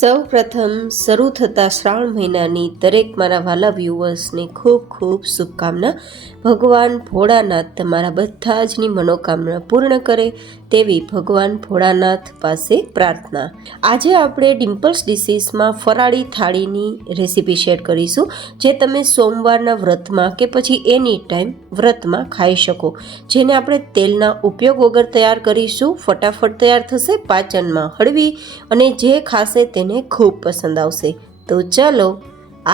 સૌ પ્રથમ શરૂ થતા શ્રાવણ મહિનાની દરેક મારા વાલા વ્યુઅર્સને ખૂબ ખૂબ શુભકામના. ભગવાન ભોળાનાથ તમારા બધા જની મનોકામના પૂર્ણ કરે તેવી ભગવાન ભોળાનાથ પાસે પ્રાર્થના. આજે આપણે ડિમ્પલ્સ ડિશીસમાં ફરાળી થાળીની રેસીપી શેર કરીશું, જે તમે સોમવારના વ્રતમાં કે પછી એની ટાઈમ વ્રતમાં ખાઈ શકો, જેને આપણે તેલના ઉપયોગ વગર તૈયાર કરીશું. ફટાફટ તૈયાર થશે, પાચનમાં હળવી અને જે ખાશે તેને ખૂબ પસંદ આવશે. તો ચાલો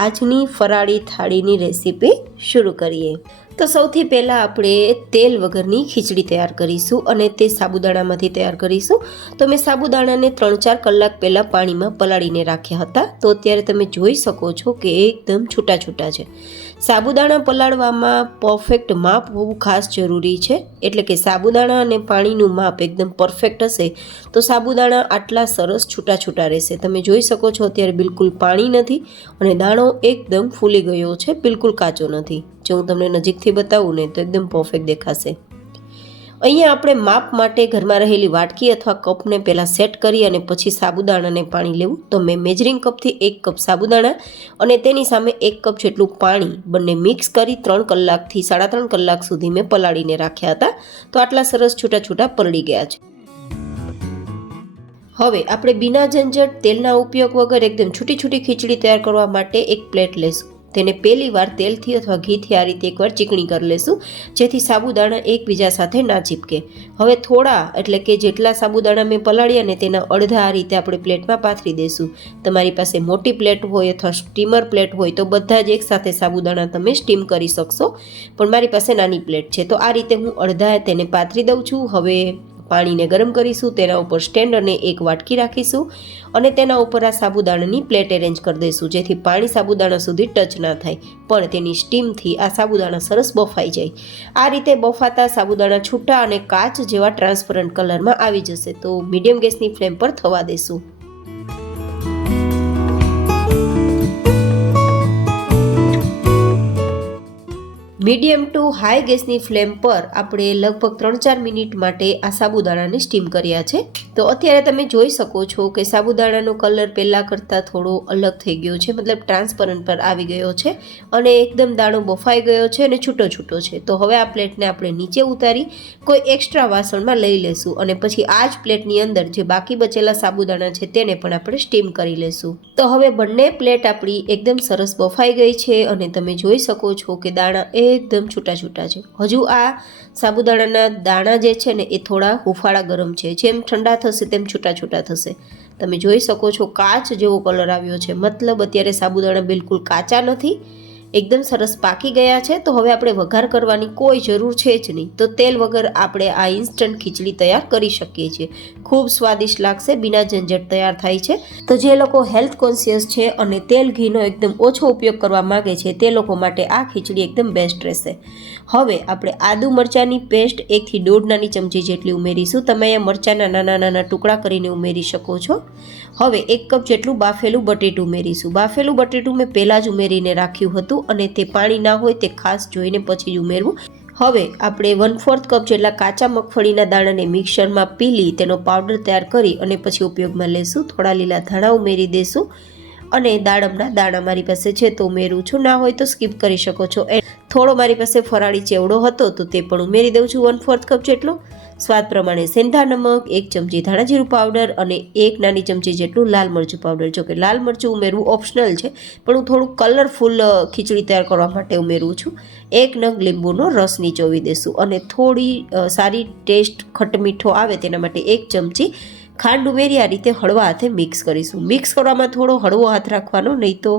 આજની ફરાળી થાળીની રેસીપી શરૂ કરીએ. તો સૌથી પહેલાં આપણે તેલ વગરની ખીચડી તૈયાર કરીશું અને તે સાબુદાણામાંથી તૈયાર કરીશું. તો મેં સાબુદાણાને 3-4 કલાક પહેલાં પાણીમાં પલાળીને રાખ્યા હતા. તો અત્યારે તમે જોઈ શકો છો કે એકદમ છૂટા છૂટા છે. સાબુદાણા પલાળવામાં પરફેક્ટ માપ હોવું ખાસ જરૂરી છે, એટલે કે સાબુદાણા અને પાણીનું માપ એકદમ પરફેક્ટ હશે તો સાબુદાણા આટલા સરસ છૂટા છૂટા રહેશે. તમે જોઈ શકો છો અત્યારે બિલકુલ પાણી નથી અને દાણો એકદમ ફૂલી ગયો છે, બિલકુલ કાચો નથી. જો હું તમને નજીકથી બતાવું ને તો એકદમ પરફેક્ટ દેખાશે. અહીંયા આપણે માપ માટે ઘરમાં રહેલી વાટકી અથવા કપને પહેલાં સેટ કરી અને પછી સાબુદાણાને પાણી લેવું. તો મેં મેજરિંગ કપથી 1 કપ સાબુદાણા અને તેની સામે 1 કપ જેટલું પાણી બંને મિક્સ કરી 3 કલાકથી 3.5 કલાક સુધી મેં પલાળીને રાખ્યા હતા. તો આટલા સરસ છૂટા છૂટા પલળી ગયા છે. હવે આપણે બિના ઝંઝટ તેલના ઉપયોગ વગર એકદમ છૂટી છૂટી ખીચડી તૈયાર કરવા માટે એક પ્લેટ લેશું. તેને પહેલી વાર તેલથી અથવા ઘીથી આ રીતે એકવાર ચીકણી કરી લેશું, જેથી સાબુદાણા એકબીજા સાથે ના ચીપકે. હવે થોડા એટલે કે જેટલા સાબુદાણા મેં પલાળ્યા ને તેના અડધા આ રીતે આપણે પ્લેટમાં પાથરી દઈશું. તમારી પાસે મોટી પ્લેટ હોય અથવા સ્ટીમર પ્લેટ હોય તો બધા જ એકસાથે સાબુદાણા તમે સ્ટીમ કરી શકશો, પણ મારી પાસે નાની પ્લેટ છે તો આ રીતે હું અડધા તેને પાથરી દઉં છું. હવે પાણીને ગરમ કરીશું, તેના ઉપર સ્ટેન્ડ અને એક વાટકી રાખીશું અને તેના ઉપર આ સાબુદાણાની પ્લેટ એરેન્જ કરી દઈશું, જેથી પાણી સાબુદાણા સુધી ટચ ના થાય, પણ તેની સ્ટીમથી આ સાબુદાણા સરસ બફાઈ જાય. આ રીતે બફાતા સાબુદાણા છૂટા અને કાચ જેવા ટ્રાન્સપરન્ટ કલરમાં આવી જશે. તો મીડિયમ ગેસની ફ્લેમ પર થવા દેશું. મીડિયમ ટુ હાઈ ગેસની ફ્લેમ પર આપણે લગભગ 3-4 મિનિટ માટે આ સાબુદાણાને સ્ટીમ કર્યા છે. તો અત્યારે તમે જોઈ શકો છો કે સાબુદાણાનો કલર પહેલાં કરતાં થોડો અલગ થઈ ગયો છે, મતલબ ટ્રાન્સપરન્ટ પર આવી ગયો છે અને એકદમ દાણો બફાઈ ગયો છે અને છૂટો છૂટો છે. તો હવે આ પ્લેટને આપણે નીચે ઉતારી કોઈ એક્સ્ટ્રા વાસણમાં લઈ લેશું અને પછી આ જ પ્લેટની અંદર જે બાકી બચેલા સાબુદાણા છે તેને પણ આપણે સ્ટીમ કરી લેશું. તો હવે બંને પ્લેટ આપણી એકદમ સરસ બફાઈ ગઈ છે અને તમે જોઈ શકો છો કે દાણા એકદમ છૂટા છૂટા છે. હજુ આ સાબુદાણાના દાણા જે છે ને એ થોડા હુફાળા ગરમ છે, જેમ ઠંડા થશે તેમ છૂટા છૂટા થશે. તમે જોઈ શકો છો કાચ જેવો કલર આવ્યો છે, મતલબ અત્યારે સાબુદાણા બિલકુલ કાચા નથી, એકદમ સરસ પાકી ગયા છે. તો હવે આપણે વઘાર કરવાની કોઈ જરૂર છે જ નહીં. તો તેલ વગર આપણે આ ઇન્સ્ટન્ટ ખીચડી તૈયાર કરી શકીએ છીએ. ખૂબ સ્વાદિષ્ટ લાગશે, બિના ઝંઝટ તૈયાર થાય છે. તો જે લોકો હેલ્થ કોન્શિયસ છે અને તેલ ઘીનો એકદમ ઓછો ઉપયોગ કરવા માગે છે તે લોકો માટે આ ખીચડી એકદમ બેસ્ટ રહેશે. હવે આપણે આદુ મરચાંની પેસ્ટ 1 થી 1.5 નાની ચમચી જેટલી ઉમેરીશું. તમે અહીંયા મરચાંના નાના નાના ટુકડા કરીને ઉમેરી શકો છો. હવે 1 કપ જેટલું બાફેલું બટેટું ઉમેરીશું. બાફેલું બટેટું મેં પહેલાં જ ઉમેરીને રાખ્યું હતું અને તે પાણી ના હોય તે ખાસ જોઈને પછી જ ઉમેરવું. હવે આપણે 1/4 કપ જેટલા કાચા મગફળીના દાણાને મિક્સરમાં પીલી તેનો પાવડર તૈયાર કરી અને પછી ઉપયોગમાં લેશું. થોડા લીલા ધાણા ઉમેરી દઈશું અને દાડમના દાણા મારી પાસે છે તો ઉમેરું છું, ના હોય તો સ્કીપ કરી શકો છો. થોડો મારી પાસે ફરાળી ચેવડો હતો તો તે પણ ઉમેરી દઉં છું 1/4 કપ જેટલો. સ્વાદ પ્રમાણે સેંધા નમક, 1 ચમચી ધાણા જીરું પાવડર અને 1 નાની ચમચી જેટલું લાલ મરચું પાવડર. જો કે લાલ મરચું ઉમેરવું ઓપ્શનલ છે, પણ હું થોડું કલરફુલ ખીચડી તૈયાર કરવા માટે ઉમેરું છું. 1 નંગ લીંબુનો રસ નીચોવી દેશું અને થોડી સારી ટેસ્ટ ખટમીઠો આવે તેના માટે 1 ચમચી ખાંડ ઉમેરી આ રીતે હળવા હાથે મિક્સ કરીશું. મિક્સ કરવામાં થોડો હળવો હાથ રાખવાનો, નહીં તો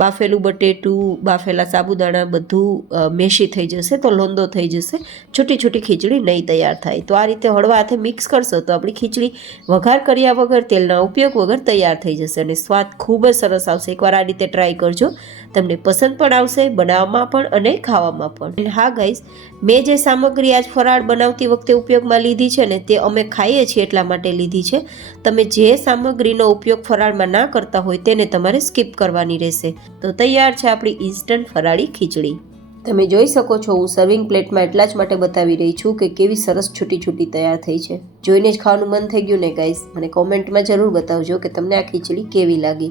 બાફેલું બટેટું, બાફેલા સાબુદાણા બધું મેશી થઈ જશે, તો લોંદો થઈ જશે, છૂટી છૂટી ખીચડી નહીં તૈયાર થાય. તો આ રીતે હળવા હાથે મિક્સ કરશો તો આપણી ખીચડી વઘાર કર્યા વગર, તેલના ઉપયોગ વગર તૈયાર થઈ જશે અને સ્વાદ ખૂબ જ સરસ આવશે. એકવાર આ રીતે ટ્રાય કરજો, તમને પસંદ પણ આવશે, બનાવવામાં પણ અને ખાવામાં પણ. હા ગાઈઝ, મેં જે સામગ્રી આજ ફરાળ બનાવતી વખતે ઉપયોગમાં લીધી છે ને તે અમે ખાઈએ છીએ એટલા માટે લીધી છે. તમે જે સામગ્રીનો ઉપયોગ ફરાળમાં ના કરતા હોય તેને તમારે સ્કીપ કરવાની રહેશે. તો તૈયાર છે આપણી ઇન્સ્ટન્ટ ફરાળી ખીચડી. તમે જોઈ શકો છો હું સર્વિંગ પ્લેટમાં એટલા જ માટે બતાવી રહી છું કે કેવી સરસ છૂટી છૂટી તૈયાર થઈ છે. જોઈને જ ખાવાનું મન થઈ ગયું ને ગાઈસ. મને કોમેન્ટમાં જરૂર બતાવજો કે તમને આ ખીચડી કેવી લાગી.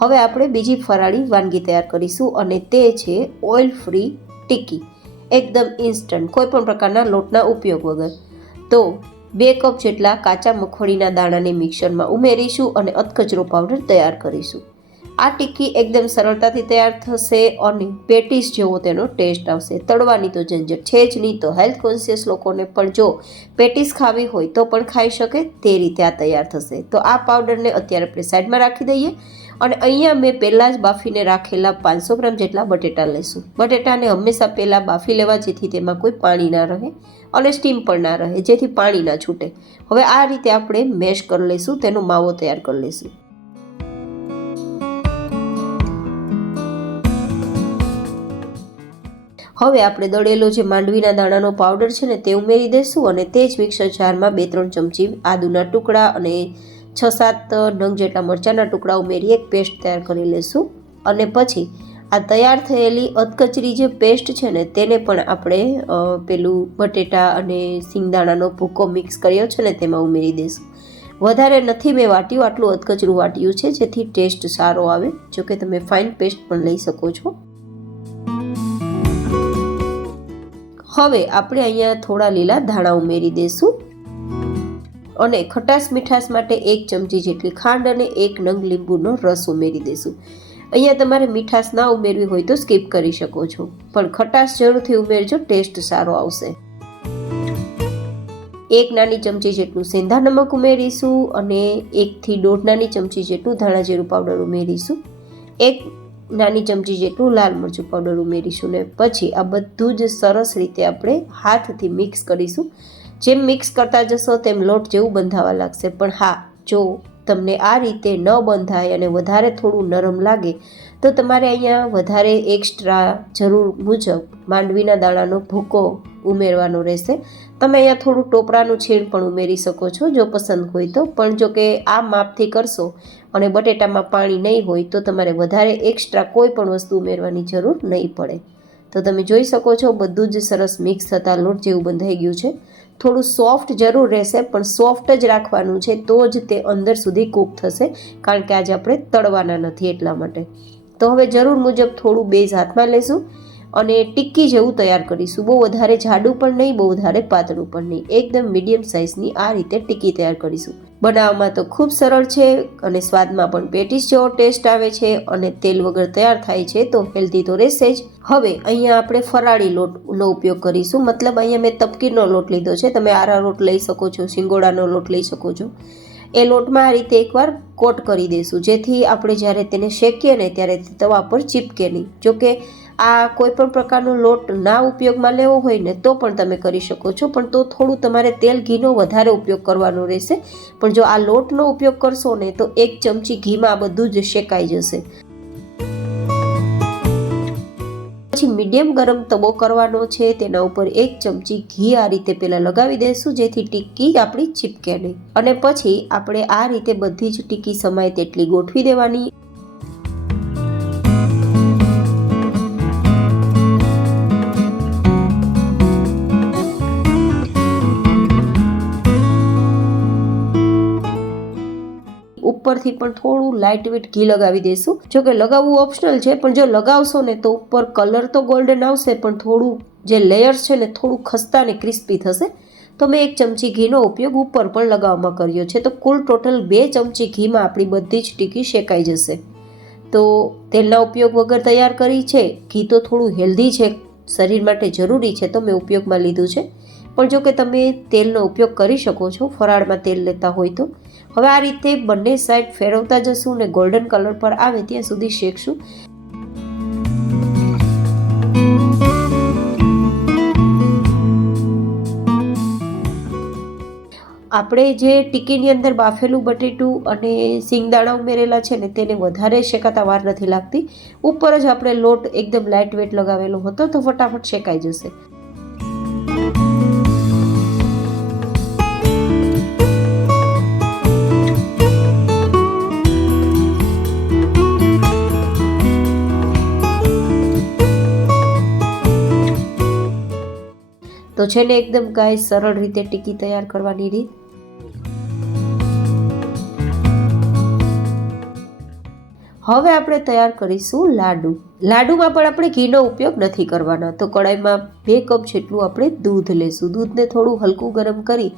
હવે આપણે બીજી ફરાળી વાનગી તૈયાર કરીશું અને તે છે ઓઇલ ફ્રી ટિક્કી. એકદમ ઇન્સ્ટન્ટ, કોઈ પણ પ્રકારના લોટના ઉપયોગ વગર. તો 2 કપ જેટલા કાચા મગફળીના દાણાને મિક્સરમાં ઉમેરીશું અને અધકચરો પાવડર તૈયાર કરીશું. આ ટિક્કી એકદમ સરળતાથી તૈયાર થશે અને પેટીસ જેવો તેનો ટેસ્ટ આવશે. તળવાની તો ઝંઝટ છે જ નહીં. તો હેલ્થ કોન્શિયસ લોકોને પણ જો પેટીસ ખાવી હોય તો પણ ખાઈ શકે તે રીતે આ તૈયાર થશે. તો આ પાવડરને અત્યારે આપણે સાઈડમાં રાખી દઈએ અને અહીંયા મેં પહેલાં જ બાફીને રાખેલા 500 ગ્રામ જેટલા બટેટા લઈશું. બટેટાને હંમેશા પહેલાં બાફી લેવા જેથી તેમાં કોઈ પાણી ના રહે અને સ્ટીમ પણ ના રહે, જેથી પાણી ના છૂટે. હવે આ રીતે આપણે મેશ કરી લઈશું, તેનો માવો તૈયાર કરી લઈશું. હવે આપણે દળેલો જે માંડવીના દાણાનો પાવડર છે ને તે ઉમેરી દઈશું અને તે જ મિક્સર જારમાં 2-3 ચમચી આદુના ટુકડા અને 6-7 નંગ જેટલા મરચાંના ટુકડા ઉમેરી એક પેસ્ટ તૈયાર કરી લઈશું. અને પછી આ તૈયાર થયેલી અધકચરી જે પેસ્ટ છે ને તેને પણ આપણે પેલું બટેટા અને સિંગદાણાનો ભૂકો મિક્સ કર્યો છે ને તેમાં ઉમેરી દઈશું. વધારે નથી મેં વાટ્યું, આટલું અધકચરું વાટ્યું છે જેથી ટેસ્ટ સારો આવે. જોકે તમે ફાઇન પેસ્ટ પણ લઈ શકો છો. હવે આપણે અહીંયા થોડા લીલા ધાણા ઉમેરી દઈશું અને ખટાશ મીઠાશ માટે 1 ચમચી જેટલી ખાંડ અને 1 નંગ લીંબુનો રસ ઉમેરી દઈશું. અહીંયા તમારે મીઠાશ ના ઉમેરવી હોય તો સ્કીપ કરી શકો છો, પણ ખટાશ જરૂરથી ઉમેરજો, ટેસ્ટ સારો આવશે. 1 નાની ચમચી જેટલું સેંધા નમક ઉમેરીશું અને 1 થી 1.5 નાની ચમચી જેટલું ધાણા જીરું પાવડર ઉમેરીશું. 1 નાની ચમચી જેટલું લાલ મરચું પાવડર ઉમેરીશું ને પછી આ બધું જ સરસ રીતે આપણે હાથથી મિક્સ કરીશું. જેમ મિક્સ કરતા જશો તેમ લોટ જેવું બંધાવા લાગશે, પણ હા, જો તમને આ રીતે ન બંધાય અને વધારે થોડું નરમ લાગે તો તમારે અહીંયા વધારે એક્સ્ટ્રા જરૂર મુજબ માંડવીના દાણાનો ભૂકો ઉમેરવાનો રહેશે. તમે અહીંયા થોડું ટોપરાનું છીણ પણ ઉમેરી શકો છો જો પસંદ હોય તો, પણ જો કે આ માપથી કરશો અને બટેટામાં પાણી નહીં હોય તો તમારે વધારે એક્સ્ટ્રા કોઈ પણ વસ્તુ ઉમેરવાની જરૂર નહીં પડે. તો તમે જોઈ શકો છો બધું જ સરસ મિક્સ થતાં લોટ જેવું બંધાઈ ગયું છે. થોડું સોફ્ટ જરૂર રહેશે, પણ સોફ્ટ જ રાખવાનું છે તો જ તે અંદર સુધી કૂક થશે, કારણ કે આજે આપણે તળવાના નથી એટલા માટે. તો હવે જરૂર મુજબ થોડું બેઝ હાથમાં લેશું અને ટિક્કી જેવું તૈયાર કરીશું. બહુ વધારે જાડું પણ નહીં, બહુ વધારે પાતળું પણ નહીં, એકદમ મીડિયમ સાઇઝની આ રીતે ટિક્કી તૈયાર કરીશું. બનાવવામાં તો ખૂબ સરળ છે અને સ્વાદમાં પણ પેટીસ જેવો ટેસ્ટ આવે છે અને તેલ વગર તૈયાર થાય છે, તો હેલ્ધી તો રહેશે જ. હવે અહીંયા આપણે ફરાળી લોટનો ઉપયોગ કરીશું, મતલબ અહીંયા મેં તપકીરનો લોટ લીધો છે. તમે આરા લોટ લઈ શકો છો, સિંગોડાનો લોટ લઈ શકો છો. એ લોટમાં આ રીતે એકવાર કોટ કરી દઈશું, જેથી આપણે જ્યારે તેને શેકીએ ને ત્યારે તવા પર ચીપકે નહીં. જોકે આ કોઈ પણ પ્રકારનો લોટ ના ઉપયોગમાં લેવો હોય ને તો પણ તમે કરી શકો છો, પણ તો થોડું તમારે તેલ ઘીનો વધારે ઉપયોગ કરવાનો રહેશે. પણ જો આ લોટનો ઉપયોગ કરશો ને તો 1 ચમચી ઘીમાં આ બધું જ શેકાઈ જશે. પછી મીડિયમ ગરમ તવો કરવાનો છે, તેના ઉપર 1 ચમચી ઘી આ રીતે પહેલાં લગાવી દઈશું જેથી ટિક્કી આપણી ચીપકે નહીં. અને પછી આપણે આ રીતે બધી જ ટિક્કી સમાય તેટલી ગોઠવી દેવાની. ઉપરથી પણ થોડું લાઇટ વેટ ઘી લગાવી દઈશું. જો કે લગાવવું ઓપ્શનલ છે, પણ જો લગાવશો ને તો ઉપર કલર તો ગોલ્ડન આવશે, પણ થોડું જે લેયર્સ છે ને થોડું ખસ્તા ને ક્રિસ્પી થશે. તો મેં 1 ચમચી ઘીનો ઉપયોગ ઉપર પણ લગાવવામાં કર્યો છે. તો કુલ ટોટલ 2 ચમચી ઘીમાં આપણી બધી જ ટિક્કી શેકાઈ જશે. તો તેલના ઉપયોગ વગર તૈયાર કરી છે. ઘી તો થોડું હેલ્ધી છે, શરીર માટે જરૂરી છે, તો મેં ઉપયોગમાં લીધું છે. પણ જો કે તમે તેલનો ઉપયોગ કરી શકો છો ફરાળમાં તેલ લેતા હોય તો. હવે આ રીતે બંને સાઈડ ફેરવતા જશું ને ગોલ્ડન કલર પર આવે ત્યાં સુધી શેકશું. આપણે જે ટિક્કીની અંદર બાફેલું બટેટું અને સિંગદાણા ઉમેરેલા છે ને તેને વધારે શેકાતા વાર નથી લાગતી. ઉપર જ આપણે લોટ એકદમ લાઇટ વેટ લગાવેલો હતો તો ફટાફટ શેકાઈ જશે. તો છે ને એકદમ ગાઈસ સરળ રીતે ટિક્કી તૈયાર કરવાની રીત. હવે આપણે તૈયાર કરીશું લાડુ. લાડુમાં પણ આપણે ઘીનો ઉપયોગ નથી કરવાનો. તો કડાઈમાં 2 કપ જેટલું આપણે દૂધ લેશું. દૂધને થોડું હલકું ગરમ કરી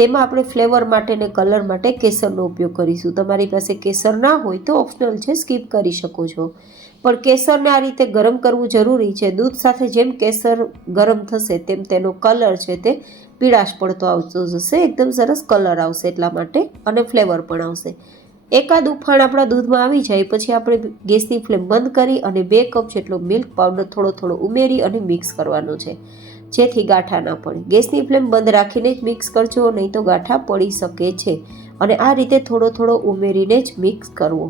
તેમાં આપણે ફ્લેવર માટે ને કલર માટે કેસરનો ઉપયોગ કરીશું. તમારી પાસે કેસર ના હોય તો ઓપ્શનલ છે, સ્કીપ કરી શકો છો. પણ કેસરને આ રીતે ગરમ કરવું જરૂરી છે. દૂધ સાથે જેમ કેસર ગરમ થશે તેમ તેનો કલર છે તે પીળાશ પડતો આવતો જશે. એકદમ સરસ કલર આવશે એટલા માટે, અને ફ્લેવર પણ આવશે. એકાદ ઉફાણ આપણા દૂધમાં આવી જાય પછી આપણે ગેસની ફ્લેમ બંધ કરી અને 2 કપ જેટલો મિલ્ક પાવડર થોડો થોડો ઉમેરી અને મિક્સ કરવાનો છે, જેથી ગાંઠા ના પડે. ગેસની ફ્લેમ બંધ રાખીને જ મિક્સ કરજો, નહીં તો ગાંઠા પડી શકે છે. અને આ રીતે થોડો થોડો ઉમેરીને જ મિક્સ કરવો.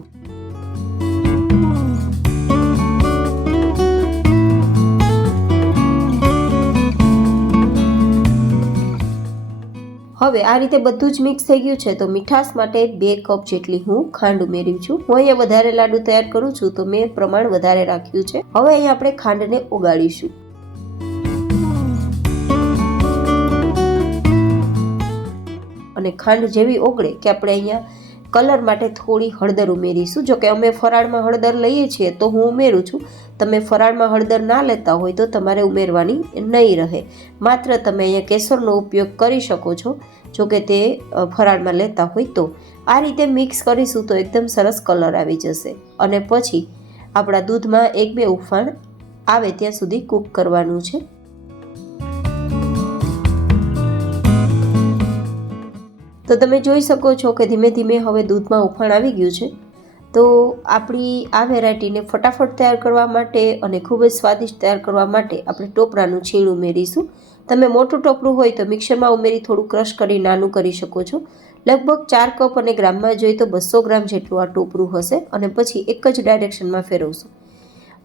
હવે આ રીતે બધું જ મિક્સ થઈ ગયું છે. તો મીઠાશ માટે 2 કપ જેટલી હું ખાંડ ઉમેરી છું. હું અહીંયા વધારે લાડુ તૈયાર કરું છું તો મેં પ્રમાણ વધારે રાખ્યું છે. હવે અહીંયા આપણે ખાંડને ઓગાળીશું. અને ખાંડ જેવી ઓગળે કે આપણે અહીંયા કલર માટે થોડી હળદર ઉમેરીશું. જોકે અમે ફરાળમાં હળદર લઈએ છીએ તો હું ઉમેરું છું. તમે ફરાળમાં હળદર ના લેતા હોય તો તમારે ઉમેરવાની નહીં રહે. માત્ર તમે અહીંયા કેસરનો ઉપયોગ કરી શકો છો, જોકે તે ફરાળમાં લેતા હોય તો. આ રીતે મિક્સ કરીશું તો એકદમ સરસ કલર આવી જશે. અને પછી આપણા દૂધમાં 1-2 ઉફાણ આવે ત્યાં સુધી કૂક કરવાનું છે. તો તમે જોઈ શકો છો કે ધીમે ધીમે હવે દૂધમાં ઉફાણ આવી ગયું છે. તો આપણી આ વેરાયટીને ફટાફટ તૈયાર કરવા માટે અને ખૂબ જ સ્વાદિષ્ટ તૈયાર કરવા માટે આપણે ટોપરાનું છીણ ઉમેરીશું. તમે મોટું ટોપરું હોય તો મિક્સરમાં ઉમેરી થોડું ક્રશ કરી નાનું કરી શકો છો. લગભગ 4 કપ અને ગ્રામમાં જોઈએ તો 200 ગ્રામ જેટલું આ ટોપરું હશે. અને પછી એક જ ડાયરેક્શનમાં ફેરવશું.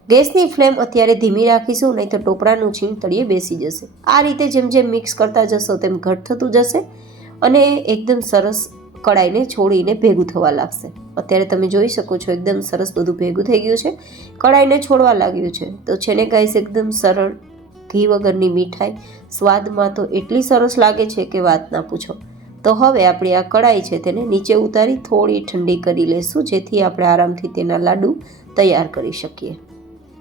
ગેસની ફ્લેમ અત્યારે ધીમી રાખીશું, નહીં તો ટોપરાનું છીણ તળિયે બેસી જશે. આ રીતે જેમ જેમ મિક્સ કરતા જશો તેમ ઘટ થતું જશે અને એકદમ સરસ કડાઈને છોડીને ભેગું થવા લાગશે. અત્યારે તમે જોઈ શકો છો એકદમ સરસ બધું ભેગું થઈ ગયું છે, કડાઈને છોડવા લાગ્યું છે. તો છે ને ગાઈસ એકદમ સરળ ઘી વગરની મીઠાઈ, સ્વાદમાં તો એટલી સરસ લાગે છે કે વાત ના પૂછો. તો હવે આપણી આ કડાઈ છે તેને નીચે ઉતારી થોડી ઠંડી કરી લેશું, જેથી આપણે આરામથી તેના લાડુ તૈયાર કરી શકીએ.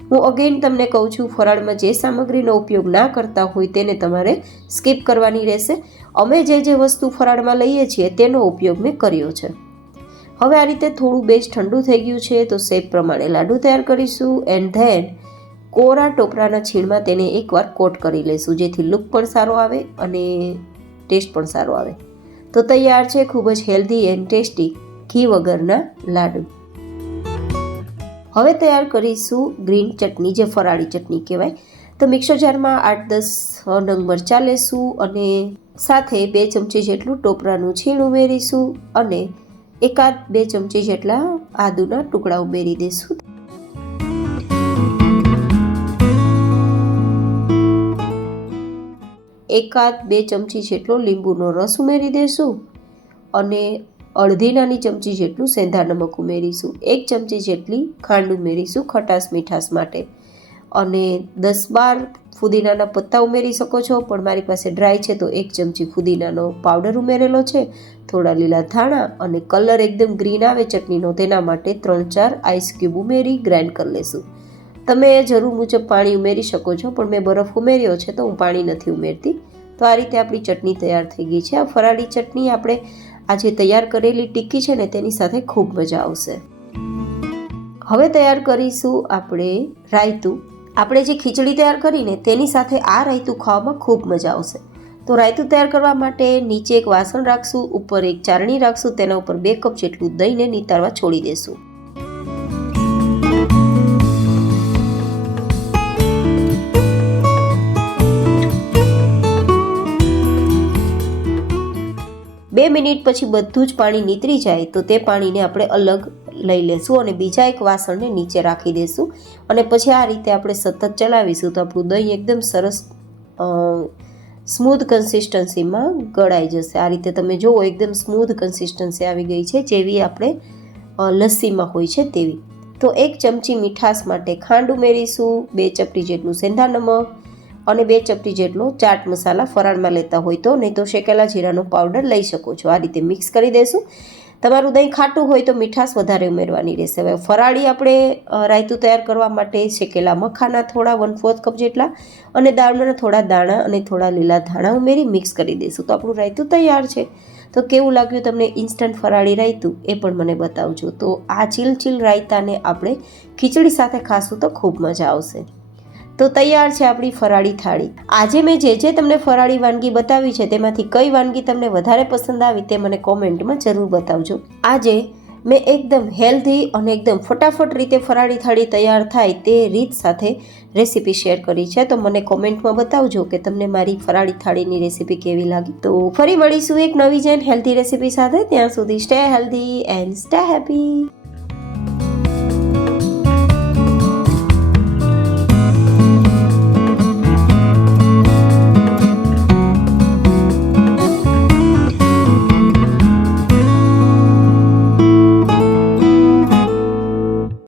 હું અગેન તમને કહું છું, ફરાળમાં જે સામગ્રીનો ઉપયોગ ના કરતા હોય તેને તમારે સ્કીપ કરવાની રહેશે. અમે જે વસ્તુ ફરાળમાં લઈએ છીએ તેનો ઉપયોગ મેં કર્યો છે. હવે આ રીતે થોડું બેઝ ઠંડુ થઈ ગયું છે તો શેપ પ્રમાણે લાડુ તૈયાર કરીશું. એન્ડ ધેન કોરા ટોપરાના છીણમાં તેને એકવાર કોટ કરી લઈશું, જેથી લુક પણ સારો આવે અને ટેસ્ટ પણ સારો આવે. તો તૈયાર છે ખૂબ જ હેલ્ધી એન્ડ ટેસ્ટી ઘી વગરના લાડુ. હવે તૈયાર કરીશું ગ્રીન ચટણી, જે ફરાળી ચટણી કહેવાય. તો મિક્સર જારમાં 8-10 નંગ મરચાં લેશું અને સાથે 2 ચમચી જેટલું ટોપરાનું છીણ ઉમેરીશું અને 1-2 ચમચી જેટલા આદુના ટુકડા ઉમેરી દઈશું. એકાદ 2 ચમચી જેટલો લીંબુનો રસ ઉમેરી દઈશું અને અડધી નાની ચમચી જેટલું સેંધા નમક ઉમેરીશું. 1 ચમચી જેટલી ખાંડ ઉમેરીશું ખટાશ મીઠાશ માટે અને 10-12 ફુદીનાના પત્તા ઉમેરી શકો છો, પણ મારી પાસે ડ્રાય છે તો 1 ચમચી ફુદીનાનો પાવડર ઉમેરેલો છે. થોડા લીલા ધાણા અને કલર એકદમ ગ્રીન આવે ચટણીનો તેના માટે 3-4 આઈસ ક્યુબ ઉમેરી ગ્રાઇન્ડ કરી લેશું. તમે જરૂર મુજબ પાણી ઉમેરી શકો છો, પણ મેં બરફ ઉમેર્યો છે તો હું પાણી નથી ઉમેરતી. તો આ રીતે આપણી ચટણી તૈયાર થઈ ગઈ છે. આ ફરાળી ચટણી આપણે આજે તૈયાર કરેલી ટિક્કી છે ને તેની સાથે ખૂબ મજા આવશે. હવે તૈયાર કરીશું આપણે રાયતું. આપણે જે ખીચડી તૈયાર કરીને તેની સાથે આ રાયતું ખાવામાં ખૂબ મજા આવશે. તો રાયતું તૈયાર કરવા માટે નીચે એક વાસણ રાખશું, ઉપર એક ચારણી રાખશું, તેના ઉપર 2 કપ જેટલું દહીંને નીતારવા છોડી દેશું. બે મિનિટ પછી બધું જ પાણી નીતરી જાય તો તે પાણીને આપણે અલગ લઈ લેશું અને બીજા એક વાસણને નીચે રાખી દઈશું અને પછી આ રીતે આપણે સતત ચલાવીશું તો આપણું દહીં એકદમ સરસ સ્મૂધ કન્સિસ્ટન્સીમાં ગળાઈ જશે. આ રીતે તમે જુઓ એકદમ સ્મૂધ કન્સિસ્ટન્સી આવી ગઈ છે, જેવી આપણે લસ્સીમાં હોય છે તેવી. તો 1 ચમચી મીઠાશ માટે ખાંડ ઉમેરીશું, 2 ચપટી જેટલું સેંધા નમક અને 2 ચપટી જેટલો ચાટ મસાલા ફરાળમાં લેતા હોય તો, નહીં તો શેકેલા જીરાનો પાવડર લઈ શકો છો. આ રીતે મિક્સ કરી દઈશું. તમારું દહીં ખાટું હોય તો મીઠાશ વધારે ઉમેરવાની રહેશે. હવે ફરાળી આપણે રાયતું તૈયાર કરવા માટે શેકેલા મખાના થોડા 1/4 કપ જેટલા અને દાળના થોડા દાણા અને થોડા લીલા ધાણા ઉમેરી મિક્સ કરી દઈશું. તો આપણું રાયતું તૈયાર છે. તો કેવું લાગ્યું તમને ઇન્સ્ટન્ટ ફરાળી રાયતું એ પણ મને બતાવજો. તો આ ચીલ રાયતાને આપણે ખીચડી સાથે ખાશું તો ખૂબ મજા આવશે. તો તૈયાર છે આપણી ફરાળી થાળી. આજે મેં જે તમને ફરાળી વાનગી બતાવી છે તેમાંથી કઈ વાનગી તમને વધારે પસંદ આવી તે મને કોમેન્ટમાં જરૂર બતાવજો. આજે મેં એકદમ હેલ્ધી અને એકદમ ફટાફટ રીતે ફરાળી થાળી તૈયાર થાય તે રીત સાથે રેસીપી શેર કરી છે. તો મને કોમેન્ટમાં બતાવજો કે તમને મારી ફરાળી થાળીની રેસીપી કેવી લાગી. તો ફરી મળીશું એક નવી જૈન હેલ્ધી રેસીપી સાથે. ત્યાં સુધી stay healthy and stay happy.